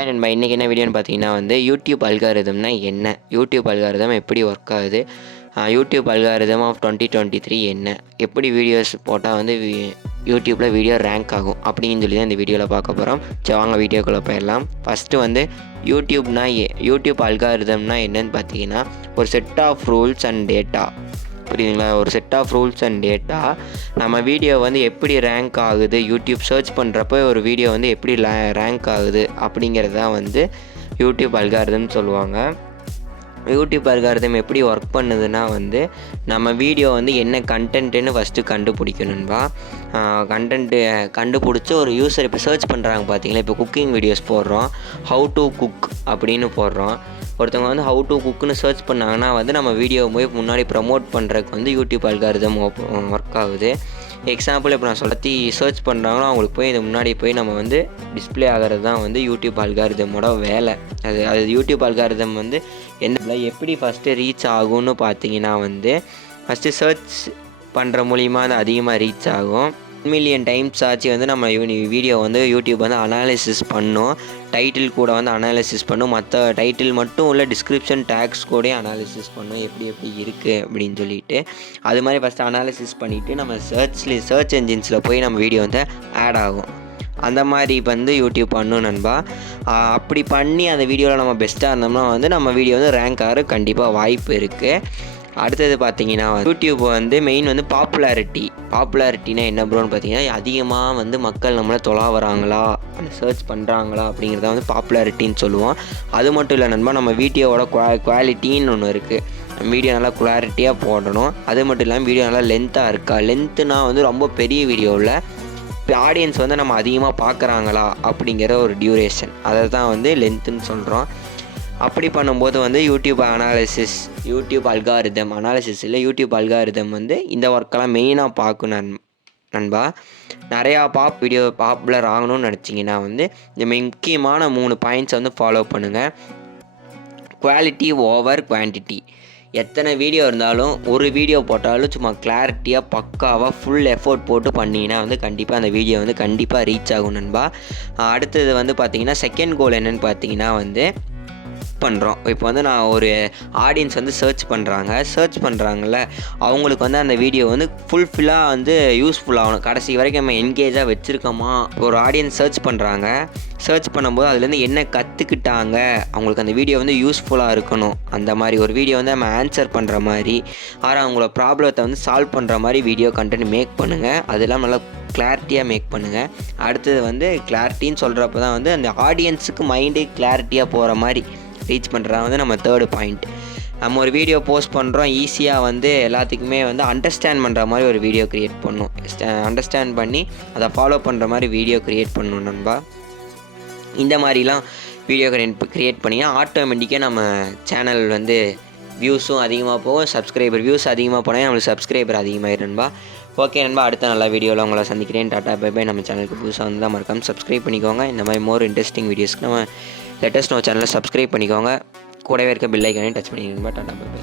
Hi நண்பா, இன்றைக்கி என்ன வீடியோன்னு பார்த்தீங்கன்னா யூடியூப் அல்காரிதம்னா என்ன, யூடியூப் அல்காரிதம் எப்படி ஒர்க் ஆகுது, யூடியூப் அல்காரிதம் ஆஃப் 2023 என்ன, எப்படி வீடியோஸ் போட்டால் யூடியூப்பில் வீடியோ ரேங்க் ஆகும் அப்படின்னு சொல்லி தான் இந்த வீடியோவில் பார்க்க போகிறோம். சரி, வாங்க வீடியோக்குள்ளே போயிடலாம். ஃபஸ்ட்டு யூடியூப் அல்காரிதம்னா என்னன்னு பார்த்தீங்கன்னா, ஒரு set of rules and data. புரியுதுங்களா? ஒரு set of rules and data நம்ம வீடியோ எப்படி ரேங்க் ஆகுது, யூடியூப் சர்ச் பண்ணுறப்போ ஒரு வீடியோ எப்படி ரேங்க் ஆகுது அப்படிங்கிறது தான் யூடியூப் அல்காரிதம்னு சொல்லுவாங்க. யூடியூப் அல்காரிதம் எப்படி ஒர்க் பண்ணுதுன்னா நம்ம வீடியோ என்ன கண்டென்ட்டுன்னு ஃபஸ்ட்டு கண்டுபிடிக்கணும்பா. கண்டென்ட்டு கண்டுபிடிச்சி ஒரு யூஸர் இப்போ சர்ச் பண்ணுறாங்க பார்த்தீங்களா. இப்போ குக்கிங் வீடியோஸ் போடுறோம், ஹவு டு குக் அப்படின்னு போடுறோம். ஒருத்தவங்க ஹவு டு குக்குன்னு சர்ச் பண்ணாங்கன்னா நம்ம வீடியோ போய் முன்னாடி ப்ரமோட் பண்ணுறதுக்கு யூடியூப் அல்காரிதம் ஒர்க் ஆகுது. எக்ஸாம்பிள் இப்போ நான் சொல்லி சர்ச் பண்ணுறாங்களோ அவங்களுக்கு போய் இது முன்னாடி போய் நம்ம டிஸ்பிளே ஆகிறது தான் யூடியூப் அல்காரிதமோட வேலை. அது யூடியூப் அல்காரிதம் எந்த எப்படி ஃபஸ்ட்டு ரீச் ஆகும்னு பார்த்தீங்கன்னா ஃபஸ்ட்டு சர்ச் பண்ணுற மூலிமா அது அதிகமாக ரீச் ஆகும். 1 மில்லியன் டைம்ஸ் ஆச்சு நம்ம வீடியோ யூடியூப் அனாலிசிஸ் பண்ணும். டைட்டில் கூட அனாலிசிஸ் பண்ணும். மற்ற டைட்டில் மட்டும் உள்ள டிஸ்கிரிப்ஷன் டேக்ஸ் கூட அனாலிசிஸ் பண்ணும், எப்படி இருக்குது அப்படின்னு சொல்லிட்டு. அது மாதிரி ஃபஸ்ட்டு அனாலிசிஸ் பண்ணிவிட்டு நம்ம சர்ச் என்ஜின்ஸில் போய் நம்ம வீடியோ ஆட் ஆகும். அந்த மாதிரி யூடியூப் பண்ணும் நண்பா. அப்படி பண்ணி அந்த வீடியோவில் நம்ம பெஸ்ட்டாக இருந்தோம்னா நம்ம வீடியோ ரேங்க் ஆகிற கண்டிப்பாக வாய்ப்பு இருக்குது. அடுத்தது பார்த்தீங்கன்னா யூடியூப் மெயின் பாப்புலாரிட்டினா என்ன ப்ரோன்னு பார்த்தீங்கன்னா, அதிகமாக மக்கள் நம்மளை வராங்களா, சர்ச் பண்ணுறாங்களா அப்படிங்கிறத பாப்புலாரிட்டின்னு சொல்லுவோம். அது மட்டும் இல்லை நண்பா, நம்ம வீடியோவோட குவாலிட்டின்னு ஒன்று இருக்குது. நம்ம வீடியோ நல்லா குவாலிட்டியாக போடணும். அது மட்டும் இல்லாமல் வீடியோ நல்லா லென்த்தாக இருக்கா. லென்த்துனா ரொம்ப பெரிய வீடியோவில் ஆடியன்ஸ் நம்ம அதிகமாக பார்க்குறாங்களா அப்படிங்கிற ஒரு டியூரேஷன், அதை தான் லென்த்துன்னு சொல்கிறோம். அப்படி பண்ணும்போது யூடியூப் அல்காரிதம் யூடியூப் அல்காரிதம் இந்த ஒர்க்கெல்லாம் மெயினாக பார்க்கும் நண்பா. நிறையா வீடியோ பாப்புலர் ஆகணும்னு நினச்சிங்கன்னா இந்த முக்கியமான 3 பாயிண்ட்ஸ் ஃபாலோ பண்ணுங்கள். Quality over quantity. எத்தனை வீடியோ இருந்தாலும் ஒரு வீடியோ போட்டாலும் சும்மா கிளாரிட்டியாக பக்காவாக ஃபுல் எஃபோர்ட் போட்டு பண்ணிங்கன்னா கண்டிப்பாக அந்த வீடியோ கண்டிப்பாக ரீச் ஆகும் நண்பா. அடுத்தது பார்த்தீங்கன்னா செகண்ட் கோல் என்னென்னு பார்த்தீங்கன்னா பண்ணுறோம். இப்போ நான் ஒரு ஆடியன்ஸ் சர்ச் பண்ணுறாங்கல்ல, அவங்களுக்கு அந்த வீடியோ ஃபுல்ஃபில்லாக யூஸ்ஃபுல் ஆகணும். கடைசி வரைக்கும் நம்ம என்கேஜாக வச்சுருக்கோமா. ஒரு ஆடியன்ஸ் சர்ச் பண்ணும்போது அதுலேருந்து என்ன கற்றுக்கிட்டாங்க, அவங்களுக்கு அந்த வீடியோ யூஸ்ஃபுல்லாக இருக்கணும். அந்த மாதிரி ஒரு வீடியோ நம்ம ஆன்சர் பண்ணுற மாதிரி, ஆனால் அவங்களோட ப்ராப்ளத்தை சால்வ் பண்ணுற மாதிரி வீடியோ கண்டென்ட் மேக் பண்ணுங்கள். அதெல்லாம் நல்லா கிளாரிட்டியாக மேக் பண்ணுங்கள். அடுத்தது கிளாரிட்டின்னு சொல்கிறப்ப தான் அந்த ஆடியன்ஸுக்கு மைண்டு கிளாரிட்டியாக போகிற மாதிரி ரீச் பண்ணுறாங்க நம்ம தேர்டு பாயிண்ட். நம்ம ஒரு வீடியோ போஸ்ட் பண்ணுறோம், ஈஸியாக எல்லாத்துக்குமே அண்டர்ஸ்டாண்ட் பண்ணுற மாதிரி ஒரு வீடியோ க்ரியேட் பண்ணணும். அண்டர்ஸ்டாண்ட் பண்ணி அதை ஃபாலோ பண்ணுற மாதிரி வீடியோ க்ரியேட் பண்ணணும் நண்பா. இந்த மாதிரிலாம் வீடியோ க்ரியேட் பண்ணிங்கன்னா ஆட்டோமேட்டிக்காக நம்ம சேனல் வியூஸும் அதிகமாக போகும். வியூஸ் அதிகமாக போனால் நம்மளுக்கு சப்ஸ்கிரைபர் அதிகமாகிடும் நண்பா. ஓகே நண்பா, அடுத்த நல்ல வீடியோவில் உங்களை சந்திக்கிறேன். Tata bye bye. நம்ம சேனலுக்கு புதுசாக தான் மறக்காமல் சப்ஸ்கிரைப் பண்ணிக்கோங்க. இந்த மாதிரி மோர் இன்ட்ரெஸ்டிங் வீடியோஸ்க்கு நம்ம லேட்டஸ்ட் நம்ம சேனலை சப்ஸ்கிரைப் பண்ணிக்கோங்க. கூடவே இருக்க பெல் ஐக்கானையும் டச் பண்ணிக்கோங்க. Tata bye by.